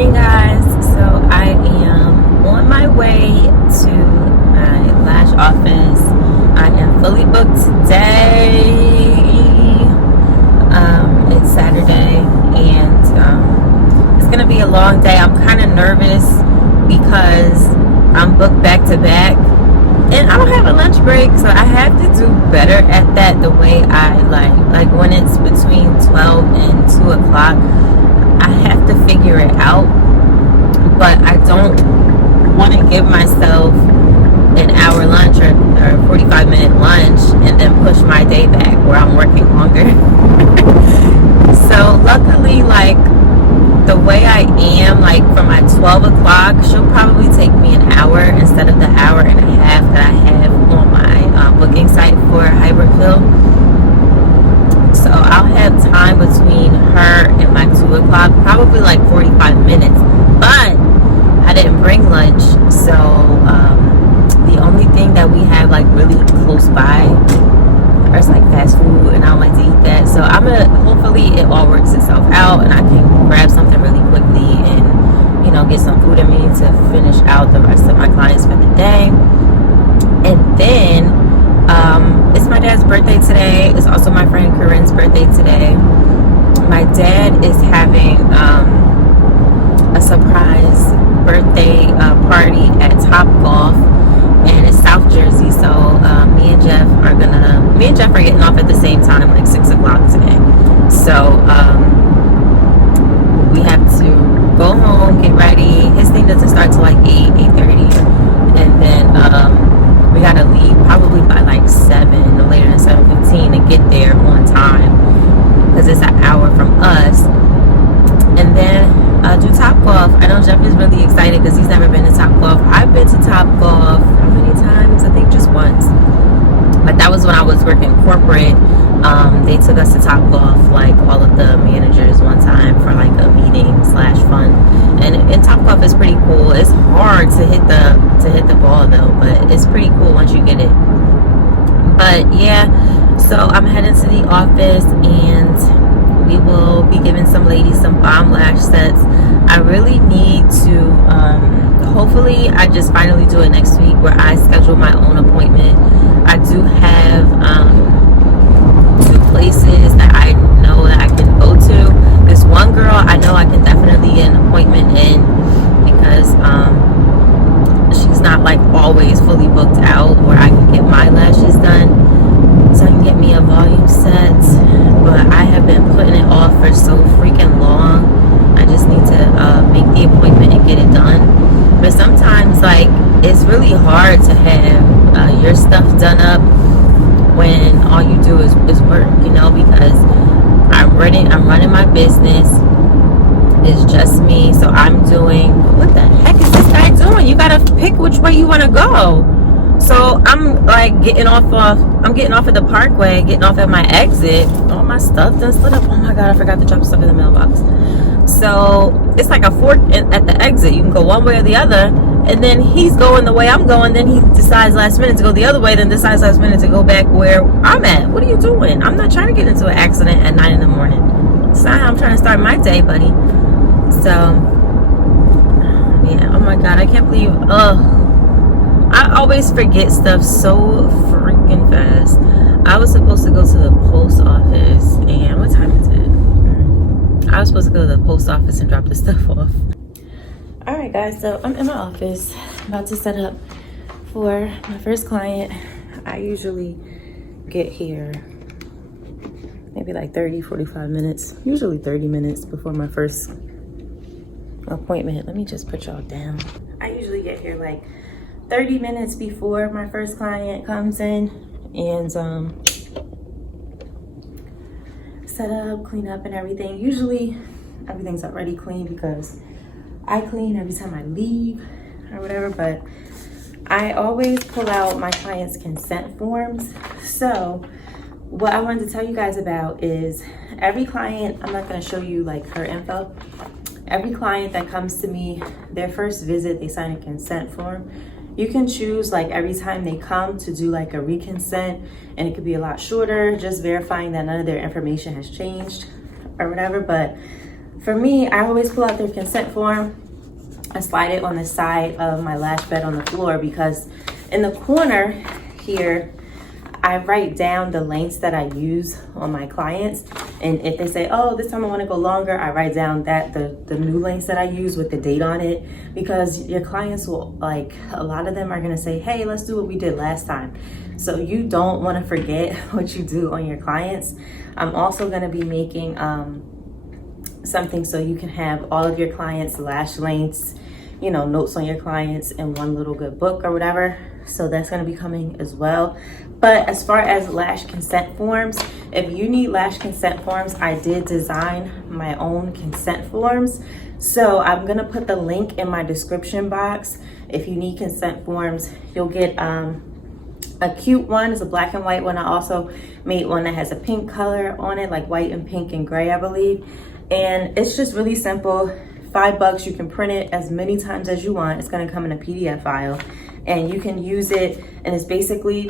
morning, guys. So I am on my way to my lash office. I am fully booked today. It's Saturday and it's gonna be a long day. I'm kind of nervous because I'm booked back to back and I don't have a lunch break, so I have to do better at that. The way I like when it's between 12 and 2 o'clock, I have to figure it out, but I don't want to give myself an hour lunch or 45-minute lunch and then push my day back where I'm working longer. So luckily, like the way I am, like for my 12 o'clock, she'll probably take me an hour instead of the hour and a half that I have on my booking site for hybrid fill. So I'll have time between her and my 2 o'clock, probably like 45 minutes. But I didn't bring lunch, so the only thing that we have like really close by is like fast food, and I don't like to eat that. So I'm gonna, hopefully it all works itself out and I can grab something really quickly and, you know, get some food in me to finish out the rest of my clients for the day. And then it's my dad's birthday today. It's also my friend Corinne's birthday today. My dad is having a surprise birthday party at Top Golf, and it's South Jersey. So me and Jeff are getting off at the same time, like 6 o'clock today. So we have to go home, get ready. His thing doesn't start till like 8:30, and then we gotta leave probably by like 7, no later than 7:15 to get there on time because it's an hour from us. And then do Top Golf. I know Jeff is really excited because he's never been to Top Golf. I've been to Top Golf how many times? I think just once. But that was when I was working corporate. They took us to Top Golf, like all of the managers, one time for like a meeting / fun. And Top Golf is pretty cool. It's hard to hit the ball though, but it's pretty cool once you get it. But yeah, so I'm heading to the office and we will be giving some ladies some bomb lash sets. I really need to hopefully I just finally do it next week where I schedule my own appointment. I do have 2 places that I know that I can go to. This one girl I know I can definitely get an appointment in because she's not like always fully booked out, where I can get my lashes done so I can get me a volume set. But I have been putting it off for so freaking long. I just need to make the appointment and get it done. But sometimes like it's really hard to have your stuff done up when all you do is work, you know, because I'm running my business. It's just me, so I'm doing, what the heck is this guy doing? You gotta pick which way you want to go. So I'm like getting off at the parkway, getting off at my exit. All my stuff done slid up. Oh my god, I forgot to drop stuff in the mailbox. So it's like a fork at the exit. You can go one way or the other. And then he's going the way I'm going. Then he decides last minute to go the other way. Then decides last minute to go back where I'm at. What are you doing? I'm not trying to get into an accident at 9 in the morning. It's not how I'm trying to start my day, buddy. So yeah, oh my god, I can't believe, I always forget stuff so freaking fast. I was supposed to go to the post office, and what time is it? I was supposed to go to the post office and drop this stuff off. All right, guys, so I'm in my office, about to set up for my first client. I usually get here maybe like 30-45 minutes, usually 30 minutes before my first appointment. Let me just put y'all down. I usually get here like 30 minutes before my first client comes in and set up, clean up and everything. Usually everything's already clean because I clean every time I leave or whatever, but I always pull out my clients' consent forms. So what I wanted to tell you guys about is every client, I'm not going to show you like her info. Every client that comes to me, their first visit, they sign a consent form. You can choose like every time they come to do like a reconsent, and it could be a lot shorter, just verifying that none of their information has changed or whatever. But for me, I always pull out their consent form. I slide it on the side of my lash bed on the floor, because in the corner here, I write down the lengths that I use on my clients. And if they say, oh, this time I want to go longer, I write down that the new lengths that I use with the date on it, because your clients will, like, a lot of them are going to say, hey, let's do what we did last time. So you don't want to forget what you do on your clients. I'm also going to be making something so you can have all of your clients' lash lengths, you know, notes on your clients in one little good book or whatever. So that's going to be coming as well. But as far as lash consent forms, if you need lash consent forms, I did design my own consent forms. So I'm going to put the link in my description box. If you need consent forms, you'll get a cute one. It's a black and white one. I also made one that has a pink color on it, like white and pink and gray, I believe. And it's just really simple. $5. You can print it as many times as you want. It's going to come in a PDF file, and you can use it. And it's basically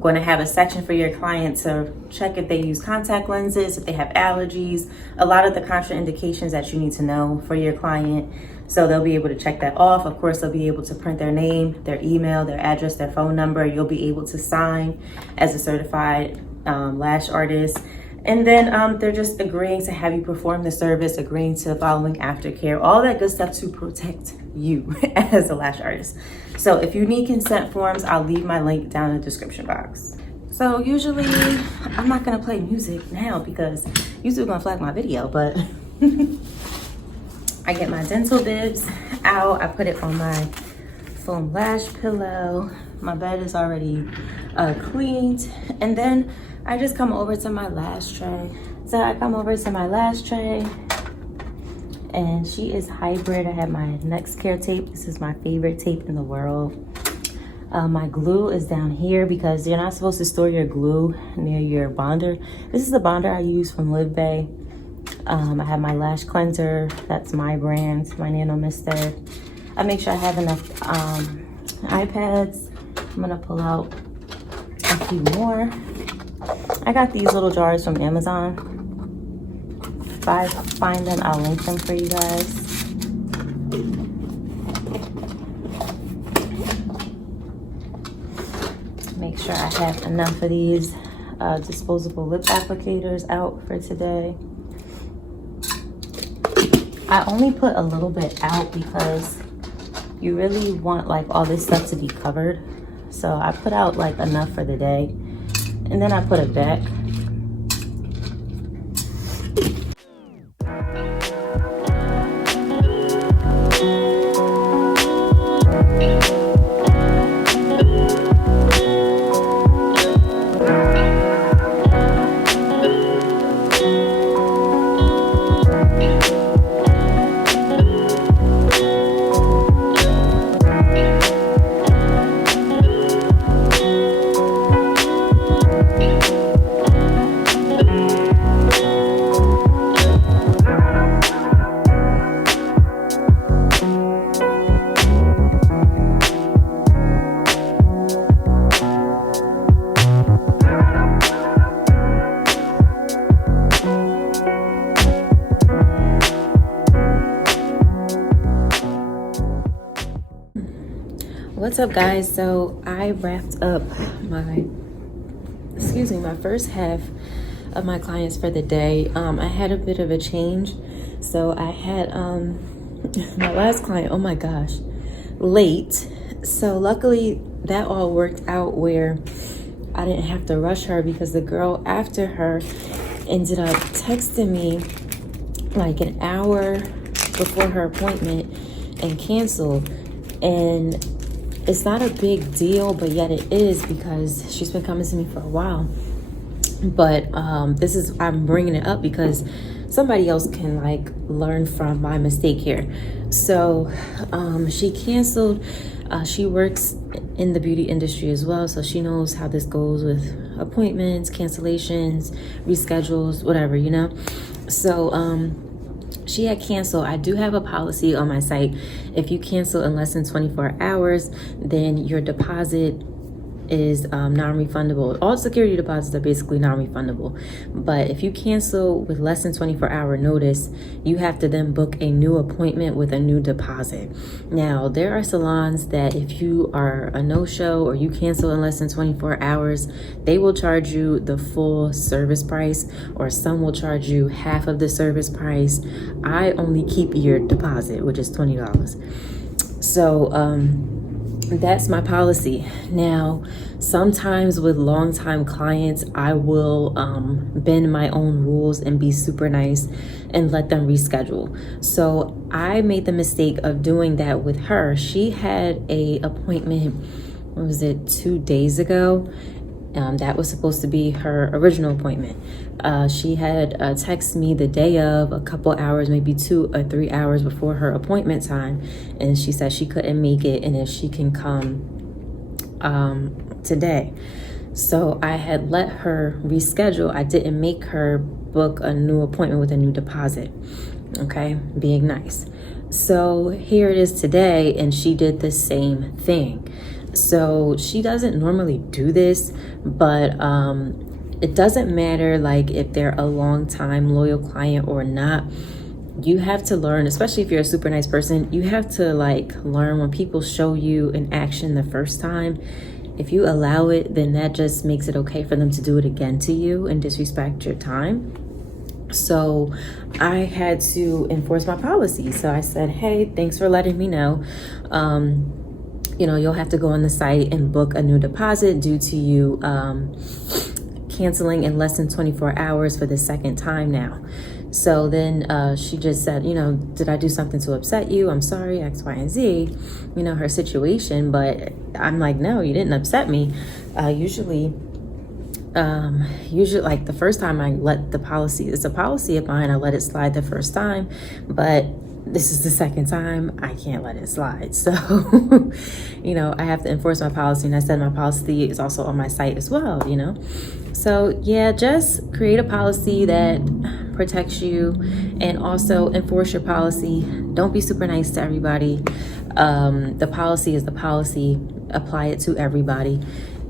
going to have a section for your client to check if they use contact lenses, if they have allergies, a lot of the contraindications that you need to know for your client. So they'll be able to check that off. Of course, they'll be able to print their name, their email, their address, their phone number. You'll be able to sign as a certified lash artist. And then they're just agreeing to have you perform the service, agreeing to following aftercare, all that good stuff to protect you as a lash artist. So if you need consent forms, I'll leave my link down in the description box. So usually I'm not gonna play music now because YouTube gonna flag my video, but I get my dental bibs out. I put it on my foam lash pillow. My bed is already cleaned. And then I just come over to my lash tray. So I come over to my lash tray, and she is hybrid. I have my Next Care tape. This is my favorite tape in the world. My glue is down here because you're not supposed to store your glue near your bonder. This is the bonder I use from Live Bay. I have my lash cleanser. That's my brand, my Nano Mister. I make sure I have enough iPads. I'm gonna pull out a few more. I got these little jars from Amazon. If I find them, I'll link them for you guys. Make sure I have enough of these disposable lip applicators out for today. I only put a little bit out because you really want like all this stuff to be covered. So I put out like enough for the day, and then I put it back. What's up, guys? So I wrapped up my first half of my clients for the day. I had a bit of a change. So I had my last client, oh my gosh, late. So luckily that all worked out where I didn't have to rush her, because the girl after her ended up texting me like an hour before her appointment and canceled. And it's not a big deal, but yet it is, because she's been coming to me for a while. But I'm bringing it up because somebody else can like learn from my mistake here. So she canceled. She works in the beauty industry as well, so she knows how this goes with appointments, cancellations, reschedules, whatever, you know. So she had canceled. I do have a policy on my site. If you cancel in less than 24 hours, then your deposit is non-refundable. All security deposits are basically non-refundable, but if you cancel with less than 24-hour notice, you have to then book a new appointment with a new deposit. Now, there are salons that if you are a no-show or you cancel in less than 24 hours, they will charge you the full service price, or some will charge you half of the service price. I only keep your deposit, which is $20. So that's my policy. Now, sometimes with longtime clients, I will bend my own rules and be super nice and let them reschedule. So I made the mistake of doing that with her. She had a appointment, what was it, 2 days ago? That was supposed to be her original appointment. She had texted me the day of, a couple hours, maybe 2 or 3 hours before her appointment time, and she said she couldn't make it and if she can come today. So I had let her reschedule. I didn't make her book a new appointment with a new deposit. Okay, being nice. So here it is today, and she did the same thing. So she doesn't normally do this, but it doesn't matter like if they're a long time loyal client or not. You have to learn, especially if you're a super nice person, you have to like learn when people show you an action the first time. If you allow it, then that just makes it okay for them to do it again to you and disrespect your time. So I had to enforce my policy. So I said, hey, thanks for letting me know. You know, you'll have to go on the site and book a new deposit due to you canceling in less than 24 hours for the second time now. So then she just said, you know, did I do something to upset you? I'm sorry, X, Y, and Z, you know, her situation. But I'm like, no, you didn't upset me. Usually like the first time I let the policy, it's a policy of mine, I let it slide the first time, but this is the second time, I can't let it slide. So, you know, I have to enforce my policy, and I said my policy is also on my site as well, you know. So yeah, just create a policy that protects you and also enforce your policy. Don't be super nice to everybody. The policy is the policy. Apply it to everybody.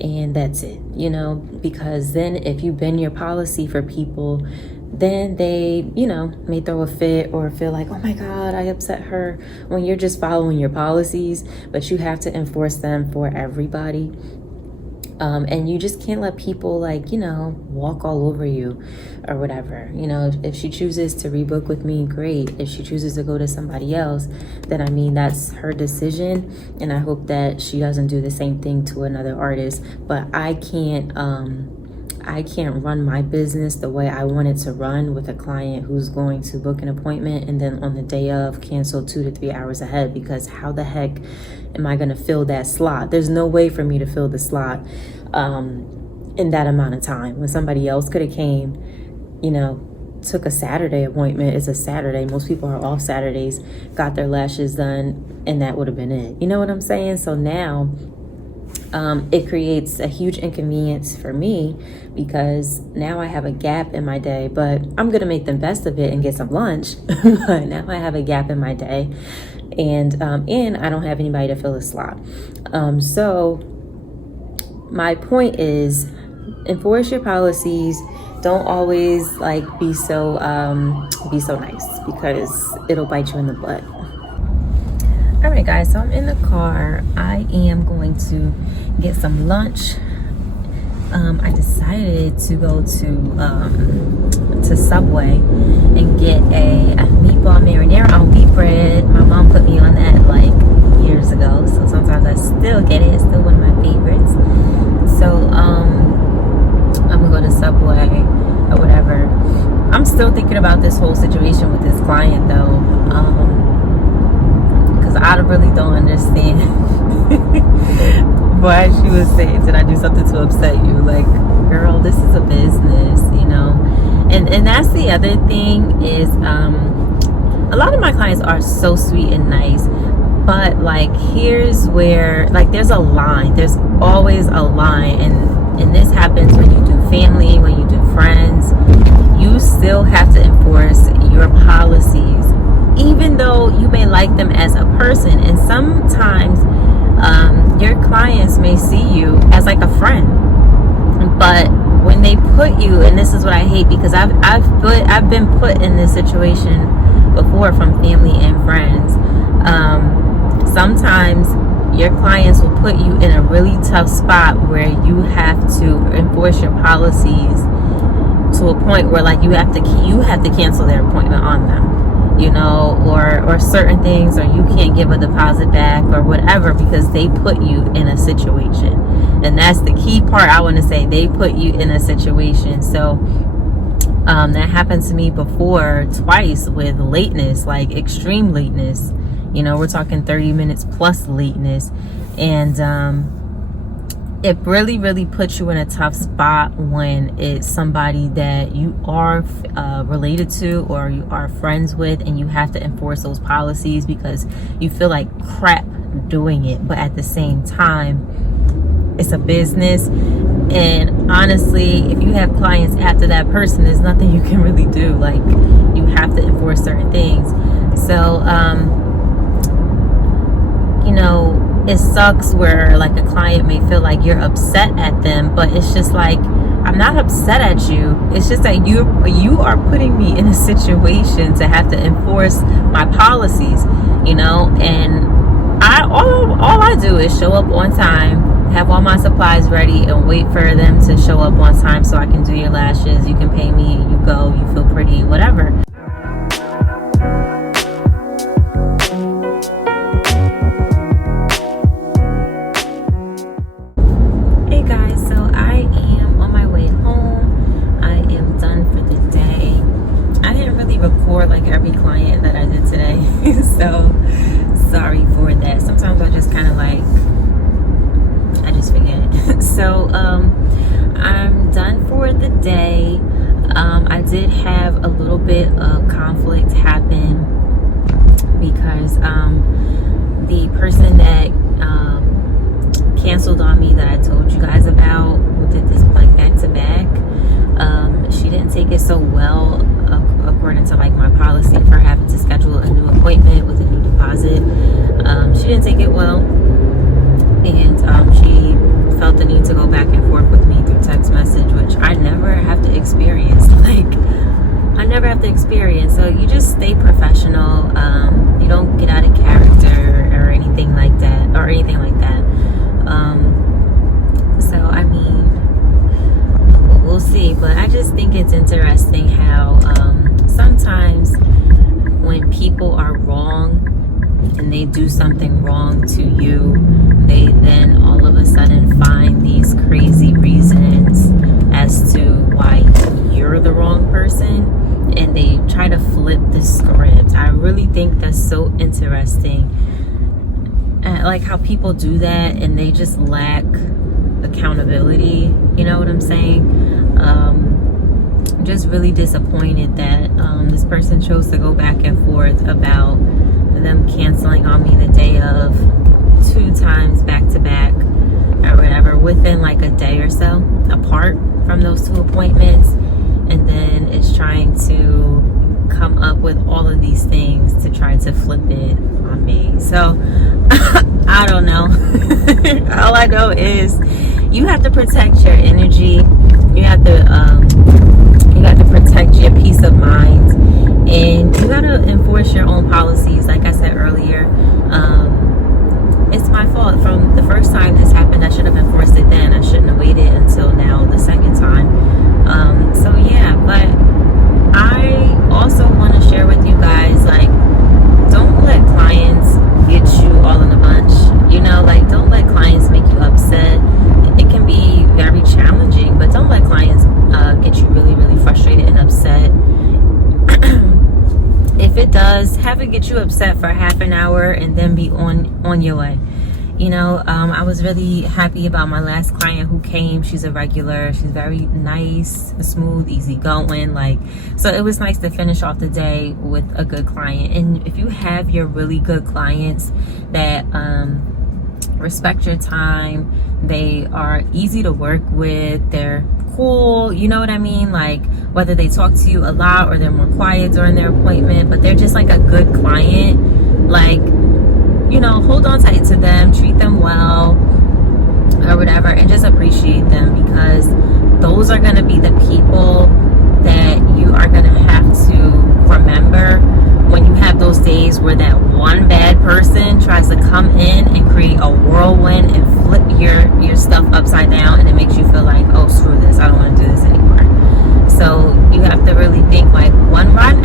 And that's it, you know, because then if you bend your policy for people, then they, you know, may throw a fit or feel like, oh my God, I upset her, when you're just following your policies, but you have to enforce them for everybody. And you just can't let people like, you know, walk all over you or whatever. You know, if she chooses to rebook with me, great. If she chooses to go to somebody else, then I mean, that's her decision. And I hope that she doesn't do the same thing to another artist. But I can't run my business the way I want it to run with a client who's going to book an appointment and then on the day of cancel 2 to 3 hours ahead, because how the heck am I going to fill that slot? There's no way for me to fill the slot in that amount of time. When somebody else could have came, you know, took a Saturday appointment. It's a Saturday. Most people are off Saturdays, got their lashes done, and that would have been it. You know what I'm saying? So now it creates a huge inconvenience for me, because now I have a gap in my day, but I'm going to make the best of it and get some lunch. But now I have a gap in my day, and I don't have anybody to fill the slot. So my point is, enforce your policies. Don't always like be so nice, because it'll bite you in the butt. All right, guys, so I'm in the car. I am going to get some lunch. I decided to go to Subway and get a meatball marinara on wheat bread. My mom put me on that like years ago, so sometimes I still get it. It's still one of my favorites. So I'm gonna go to Subway or whatever. I'm still thinking about this whole situation with this client though, because I really don't understand why she was saying, did I do something to upset you? Like, girl, this is a business, you know. And that's the other thing is, a lot of my clients are so sweet and nice, but like, here's where, like, there's a line. There's always a line, and this happens when you do family, when you do friends. You still have to enforce your policies, even though you may like them as a person. And sometimes your clients may see you as like a friend, but when they put you, and this is what I hate, because I've been put in this situation before from family and friends. Sometimes your clients will put you in a really tough spot where you have to enforce your policies to a point where like you have to cancel their appointment on them, you know, or certain things, or you can't give a deposit back or whatever, because they put you in a situation. And that's the key part I want to say. They put you in a situation. So that happened to me before twice with lateness, like extreme lateness. You know, we're talking 30 minutes plus lateness. And it really, really puts you in a tough spot when it's somebody that you are related to or you are friends with, and you have to enforce those policies because you feel like crap doing it. But at the same time, it's a business. And honestly, if you have clients after that person, there's nothing you can really do. Like, you have to enforce certain things. So, you know, it sucks where like a client may feel like you're upset at them, but it's just like, I'm not upset at you. It's just that you are putting me in a situation to have to enforce my policies, you know. And all I do is show up on time, have all my supplies ready, and wait for them to show up on time so I can do your lashes. You can pay me, you go, you feel pretty, whatever. Hey guys, so I am on my way home. I am done for the day. I didn't really record like every client that I did today, so sorry for that. Sometimes I just kind of like, I just forget. So I'm done for the day. I did have a little bit of conflict happen because the person that canceled on me that I told you guys about, who did this like back to back, she didn't take it so well according to like my policy for having to schedule a new appointment with a new deposit. She didn't take it well, and she felt the need to go back and forth with me through text message, which I never have to experience. Like, I never have to experience. So you just stay professional. You don't get out of character or anything like that, so I mean, we'll see. But I just think it's interesting how sometimes when people are wrong and they do something wrong to you, they then all of a sudden find these crazy reasons as to why you're the wrong person, and they try to flip the script. I really think that's so interesting, like how people do that and they just lack accountability. You know what I'm saying? I'm just really disappointed that this person chose to go back and forth about them canceling on me the day of 2 times back to back or whatever, within like a day or so apart from those 2 appointments. And then it's trying to come up with all of these things to try to flip it on me. So I don't know. All I know is you have to protect your energy. You have to protect your peace of mind, and you got to enforce your own policies. Like I said earlier, it's my fault. From the first time this happened, I should have enforced it then. I shouldn't have waited until now, the second time. So yeah, but I also want to share with you guys, like, don't let clients get you all in a bunch. You know, like, don't let clients make you upset. It can be very challenging, but don't let clients get you really, really frustrated and upset. If it does, have it get you upset for half an hour and then be on your way. You know, I was really happy about my last client who came. She's a regular. She's very nice, smooth, easygoing. Like, so it was nice to finish off the day with a good client. And if you have your really good clients that respect your time, they are easy to work with, they're cool, you know what I mean? Like, whether they talk to you a lot or they're more quiet during their appointment, but they're just like a good client, like, you know, hold on tight to them, treat them well, or whatever, and just appreciate them, because those are going to be the people that you are going to have to remember when you have those days where that one bad person tries to come in and create a whirlwind and flip your stuff upside down, and it makes you feel like, oh, screw this, I don't want to do this anymore. So you have to really think, like, one rotten